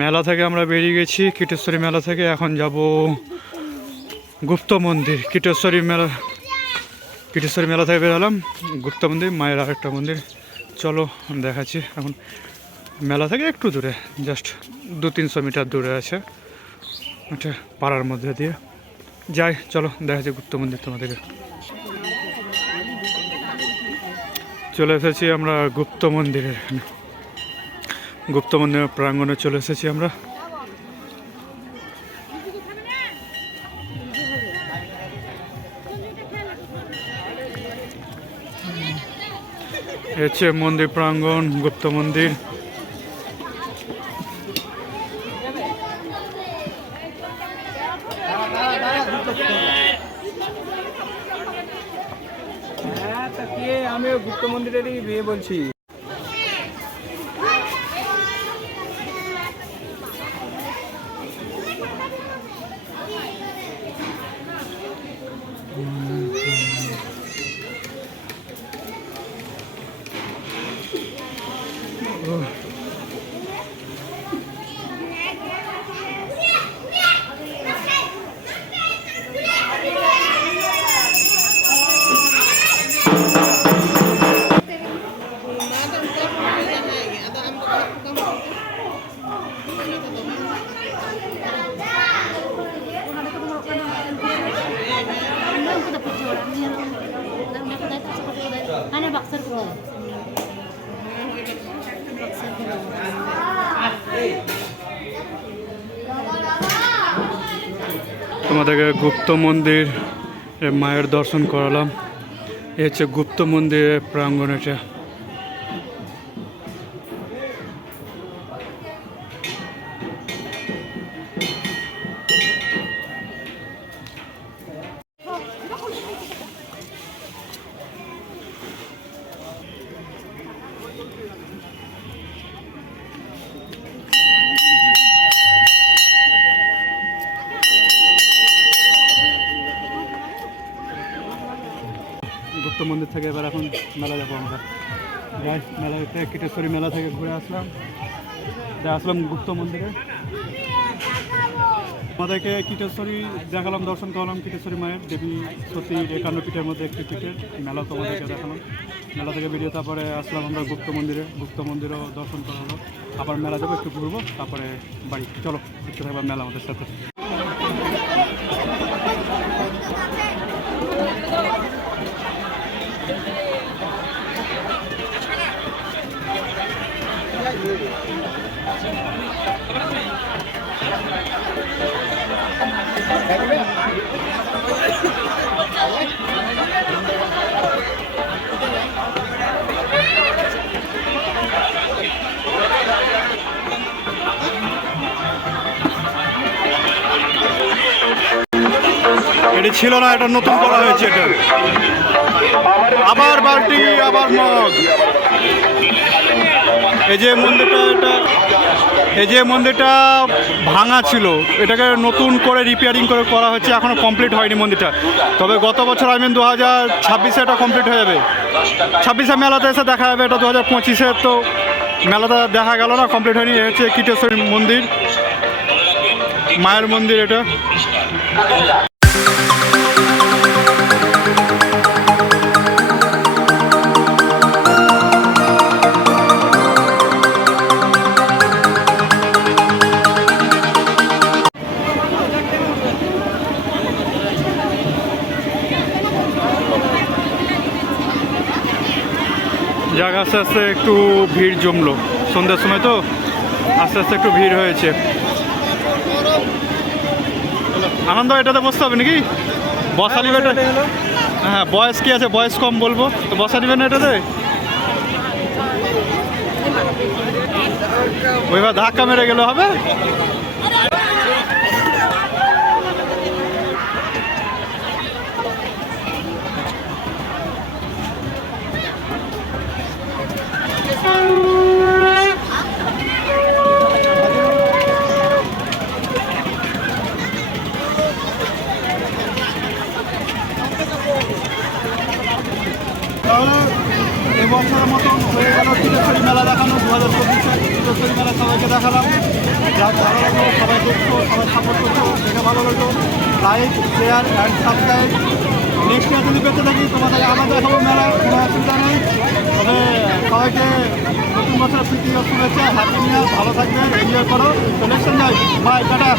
মেলা থেকে আমরা বেরিয়ে গেছি, কীটেশ্বরী মেলা থেকে। এখন যাব গুপ্ত মন্দির, কীটেশ্বরী মেলা কীটেশ্বরী মেলা থেকে বেরোলাম। গুপ্ত মন্দির, মায়ের আরেকটা মন্দির। চলো, দেখাচ্ছি। এখন মেলা থেকে একটু দূরে জাস্ট দু তিনশো মিটার দূরে আছে। একটা পাড়ার মধ্যে দিয়ে। যাই, চলো, দেখাচ্ছি গুপ্ত মন্দির তোমাদেরকে। চলে এসেছি আমরা গুপ্ত মন্দিরের এখানে গুপ্ত মন্দিরের প্রাঙ্গণে চলে এসেছি আমরা। এ হচ্ছে মন্দির প্রাঙ্গণ, গুপ্ত মন্দির। হ্যাঁ আমি গুপ্ত মন্দিরেরই বিয়ে বলছি। Ano بقصر? Ko. তোমাদেরকে গুপ্ত মন্দির মায়ের দর্শন করালাম এ হচ্ছে গুপ্ত মন্দিরের প্রাঙ্গণ এটা মন্দির থেকে এবার এখন মেলা যাব আমরা। মেলা কীটেশ্বরী মেলা থেকে ঘুরে আসলাম। আসলাম গুপ্ত মন্দিরে। আমাদেরকে কীটেশ্বরী দেখালাম, দর্শন করলাম কীটেশ্বরী মায়ের। দেবী সতীর একান্ন পীঠের মধ্যে একটি পীঠের মেলা তো তোমাদেরকে দেখালাম। মেলা থেকে বেরিয়ে তারপরে আসলাম আমরা গুপ্ত মন্দিরে। গুপ্ত মন্দিরও দর্শন করা হলো আবার মেলা যাব, একটু ঘুরবো, তারপরে বাড়ি। চলো একটু থাকবে মেলা আমাদের সাথে। এটি ছিল না এটা নতুন করা হয়েছে এটা। আবার বালতি আবার মগ। এই যে মন্দিরটা, এটা এই যে মন্দিরটা ভাঙা ছিল, এটাকে নতুন করে রিপেয়ারিং করে করা হচ্ছে এখনও কমপ্লিট হয়নি মন্দিরটা। তবে গত বছর আই মিন দু হাজার ছাব্বিশে এটা কমপ্লিট হয়ে যাবে। ছাব্বিশে মেলাতে এসে দেখা যাবে, এটা দু হাজার পঁচিশে তো মেলাটা দেখা গেল না কমপ্লিট হয়নি। হচ্ছে কীটেশ্বরী মন্দির, মায়ের মন্দির এটা। যাক আস্তে আস্তে একটু ভিড় জমলো। সন্ধ্যার সময় তো আস্তে আস্তে একটু ভিড় হয়েছে। আনন্দ এটাতে বসতে হবে নাকি? বসা নিবে এটা হ্যাঁ বয়স কি আছে? বয়স কম বলব। তো বসা নিবে না এটাতে? ওইবার ধাক্কা মেরে গেলে হবে তাহলে এবছরের মতন হয়ে গেল কীটেশ্বরী মেলা দেখানো দু হাজার চব্বিশে কীটেশ্বরী মেলা সবাইকে দেখালাম। যার ভালো লাগল সবাই দেখছ সবাই সাপোর্ট করছ দেখে ভালো লাগল। Like share and subscribe next year যদি পেতে থাকি, তোমাদের আবার দেখাবো মেলা, কোনো অসুবিধা নেই। তবে সবাইকে নতুন বছরের প্রীতি শুভেচ্ছা হ্যাপি ইয়ার ভালো থাকবে এনজয় করো। তো নেক্সট বাই টাটা।